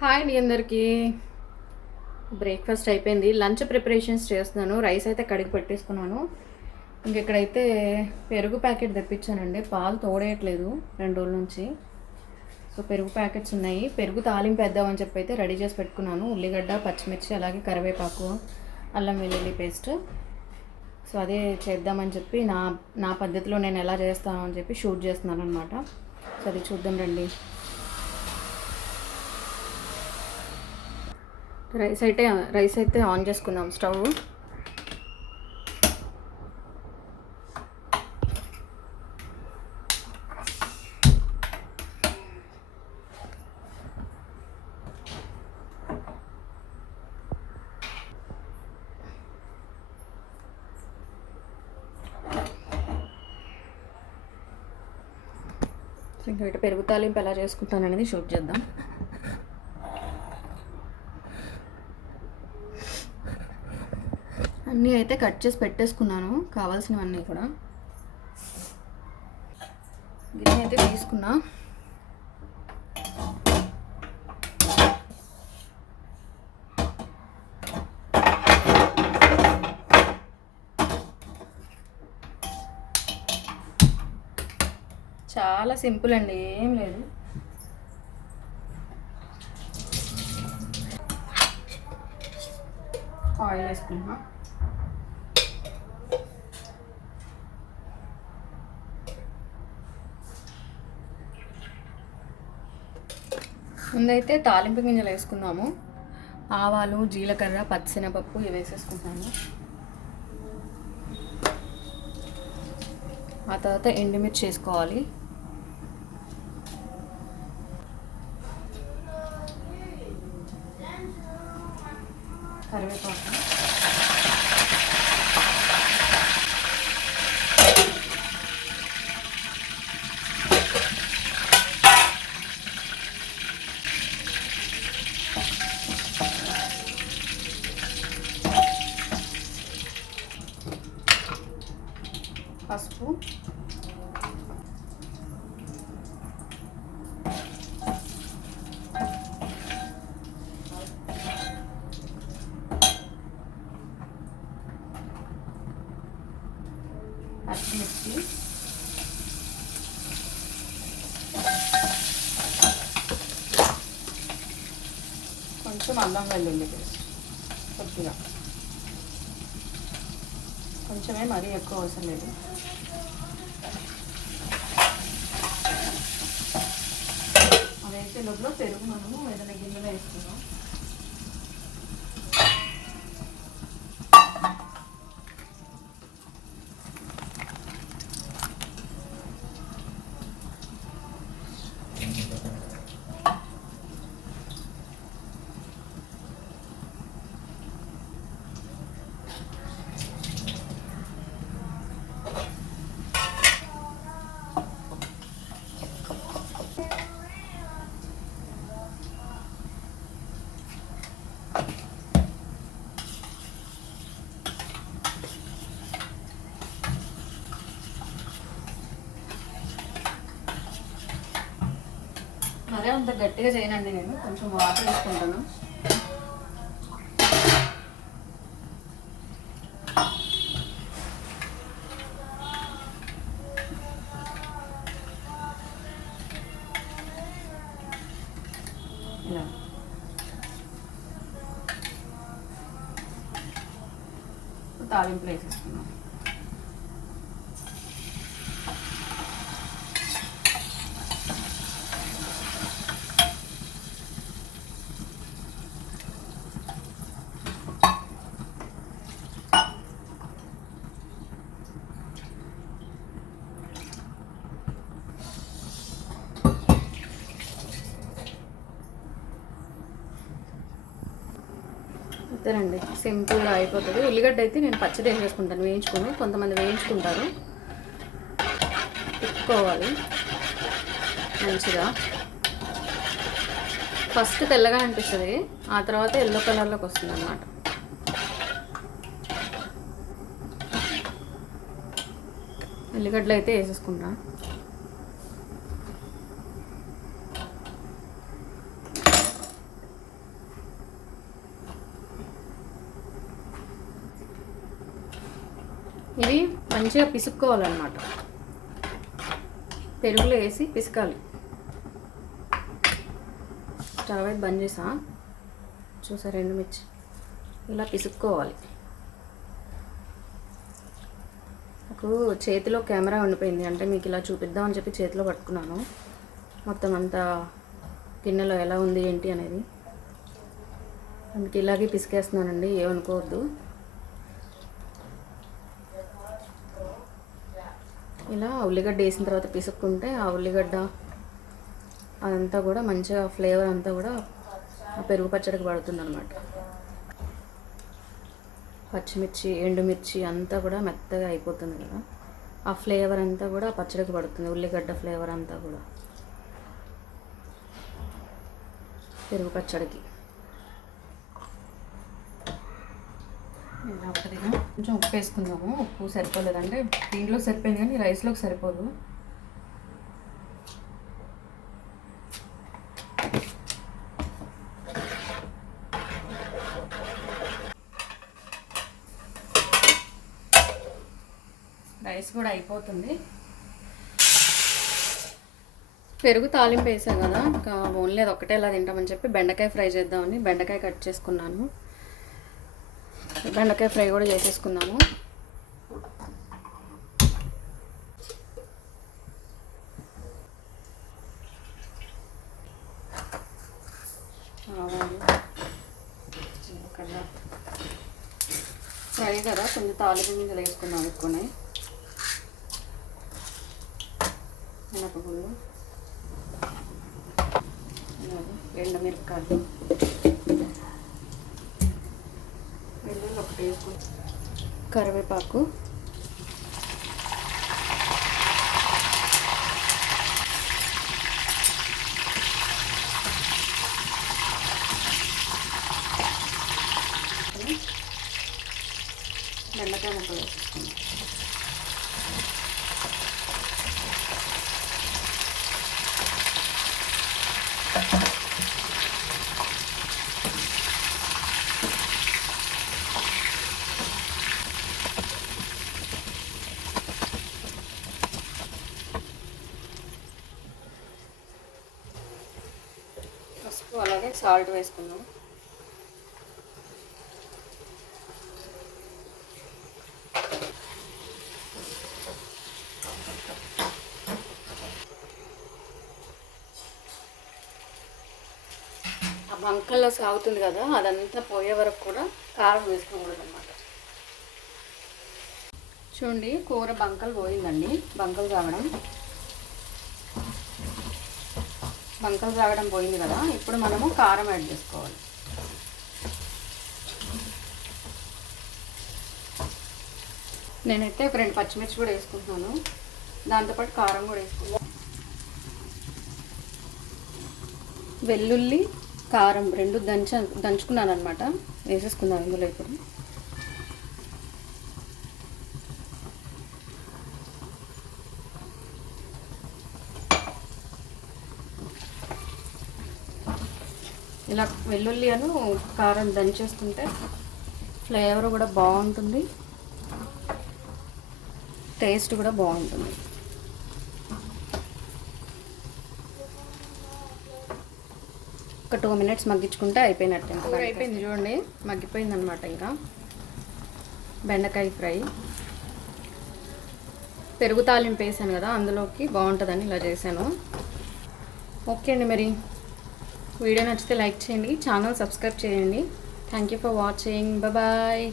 Hi అండి అందరికీ. Breakfast అయిపోయింది. లంచ్ ప్రిపరేషన్స్ చేస్తున్నాను. రైస్ అయితే కడిగి పెట్టేసుకున్నాను. ఇంకెక్కడైతే పెరుగు ప్యాకెట్ తెప్పించానండి. పాలు తోడేయట్లేదు రెండు రోజుల నుంచి. సో పెరుగు ప్యాకెట్స్ ఉన్నాయి. పెరుగు తాలింపు వేద్దామని చెప్పి అయితే రెడీ చేసి పెట్టుకున్నాను. ఉల్లిగడ్డ పచ్చిమిర్చి అలాగే కరివేపాకు అల్లం వెల్లుల్లి పేస్ట్. సో అదే చేద్దామని చెప్పి నా నా పద్ధతిలో నేను ఎలా చేస్తాను అని చెప్పి షూట్ చేస్తున్నాను అనమాట సో అది చూద్దాం రండి. రైస్ అయితే రైస్ అయితే ఆన్ చేసుకుందాం స్టవ్. ఇంకా పెరుగు తాలింపు ఎలా చేసుకుంటాను అనేది షూట్ చేద్దాం. అన్నీ అయితే కట్ చేసి పెట్టేసుకున్నాను. కావాల్సినవన్నీ కూడా. గిన్నె అయితే తీసుకున్నా. చాలా సింపుల్ అండి ఏం లేదు. ఆయిల్ వేసుకున్నా ముందైతే తాలింపు గింజలు వేసుకుందాము. ఆవాలు జీలకర్ర పచ్చిశనగపప్పు ఇవి వేసేసుకుంటాము. ఆ తర్వాత ఎండుమిర్చి వేసుకోవాలి. కరివేపాకు. పసుపు. పచ్చిమిర్చి. కొంచెం అల్లం వెల్లుల్లి పేస్ట్ కొద్దిగా. కొంచెమే మరీ ఎక్కువ అవసరం లేదు అదైతే లోపల పెరుగు మనము ఏదైనా గిన్నెలో వేసుకున్నాం మరే అంత గట్టిగా చేయనండి నేను కొంచెం వాటర్ వేసుకుంటాను ఇలా. తాలింపులు వేసేసుకున్నాం అంతేనండి సింపుల్గా అయిపోతుంది. ఉల్లిగడ్డ అయితే నేను పచ్చడి వేసేసుకుంటాను వేయించుకొని కొంతమంది వేయించుకుంటారు. తిప్పుకోవాలి. మంచిగా. ఫస్ట్ తెల్లగా అనిపిస్తుంది. ఆ తర్వాత ఎల్లో కలర్లోకి వస్తుంది అన్నమాట ఉల్లిగడ్డలు అయితే వేసేసుకుంటాను ఇవి మంచిగా పిసుక్కోవాలన్నమాట. పెరుగులో వేసి పిసకాలి. స్టవ్ అయితే బంద్ చేసా. చూసా రెండు మిర్చి. ఇలా పిసుక్కోవాలి. నాకు చేతిలో కెమెరా ఉండిపోయింది. అంటే మీకు ఇలా చూపిద్దామని చెప్పి చేతిలో పట్టుకున్నాను. మొత్తం అంతా గిన్నెలో ఎలా ఉంది ఏంటి అనేది. అందుకే ఇలాగే పిసికేస్తున్నానండి. ఏమనుకోవద్దు. ఇలా ఉల్లిగడ్డ వేసిన తర్వాత పిసుక్కుంటే ఆ ఉల్లిగడ్డ అదంతా కూడా మంచిగా ఫ్లేవర్ అంతా కూడా ఆ పెరుగు పచ్చడికి పడుతుంది అనమాట పచ్చిమిర్చి ఎండుమిర్చి అంతా కూడా మెత్తగా అయిపోతుంది కదా. ఆ ఫ్లేవర్ అంతా కూడా పచ్చడికి పడుతుంది ఉల్లిగడ్డ ఫ్లేవర్ అంతా కూడా. పెరుగు పచ్చడికి. ఇలా ఒకటిగా కొంచెం ఉప్పు వేసుకుందాము. ఉప్పు సరిపోలేదంటే దీంట్లో సరిపోయింది కానీ రైస్లోకి సరిపోదు. రైస్ కూడా అయిపోతుంది. పెరుగు తాలింపు వేసాం కదా. ఇంకా ఓన్లీ అది ఒకటేలా తింటామని చెప్పి బెండకాయ ఫ్రై చేద్దామని బెండకాయ కట్ చేసుకున్నాను. బెండకాయ ఫ్రై కూడా చేసేసుకున్నాము ఆవాలు జీలకర్ర. ఫ్రై కదా కొంచెం తాలింపు గింజలు వేసుకున్నాం ఎక్కువనే. మినపగుళ్ళు. ఎండమిరపకాయలు వెల్లుల్లి ఒకటి వేసుకుంటాం కరివేపాకు. బెండకాయ ముక్కలు వేసుకుంటాం పసుపు అలాగే సాల్ట్ వేసుకుందాం. ఆ బంకల్లో సాగుతుంది కదా అదంతా పోయే వరకు కూడా కారం వేసుకోకూడదు అనమాట చూడండి కూర బంకలు పోయిందండి. బంకలు కావడం బంకలు రావడం పోయింది కదా ఇప్పుడు మనము కారం యాడ్ చేసుకోవాలి. నేనైతే ఒక రెండు పచ్చిమిర్చి కూడా వేసుకుంటున్నాను. దాంతోపాటు కారం కూడా వేసుకుంటాను వెల్లుల్లి కారం రెండు దంచ దంచుకున్నాను అనమాట వేసేసుకుందాం ఇందులో ఇప్పుడు. ఇలా వెల్లుల్లి అను కారం దంచేసుకుంటే ఫ్లేవర్ కూడా బాగుంటుంది. టేస్ట్ కూడా బాగుంటుంది. ఒక టూ మినిట్స్ మగ్గించుకుంటే అయిపోయినట్టు ఇంకా అయిపోయింది చూడండి. మగ్గిపోయింది అనమాట ఇంకా. బెండకాయ ఫ్రై. పెరుగు తాలింపు వేసాను కదా అందులోకి బాగుంటుందని ఇలా చేశాను. ఓకే అండి మరి. వీడియో నచ్చితే లైక్ చేయండి. ఛానల్ సబ్స్క్రైబ్ చేయండి. Thank you for watching bye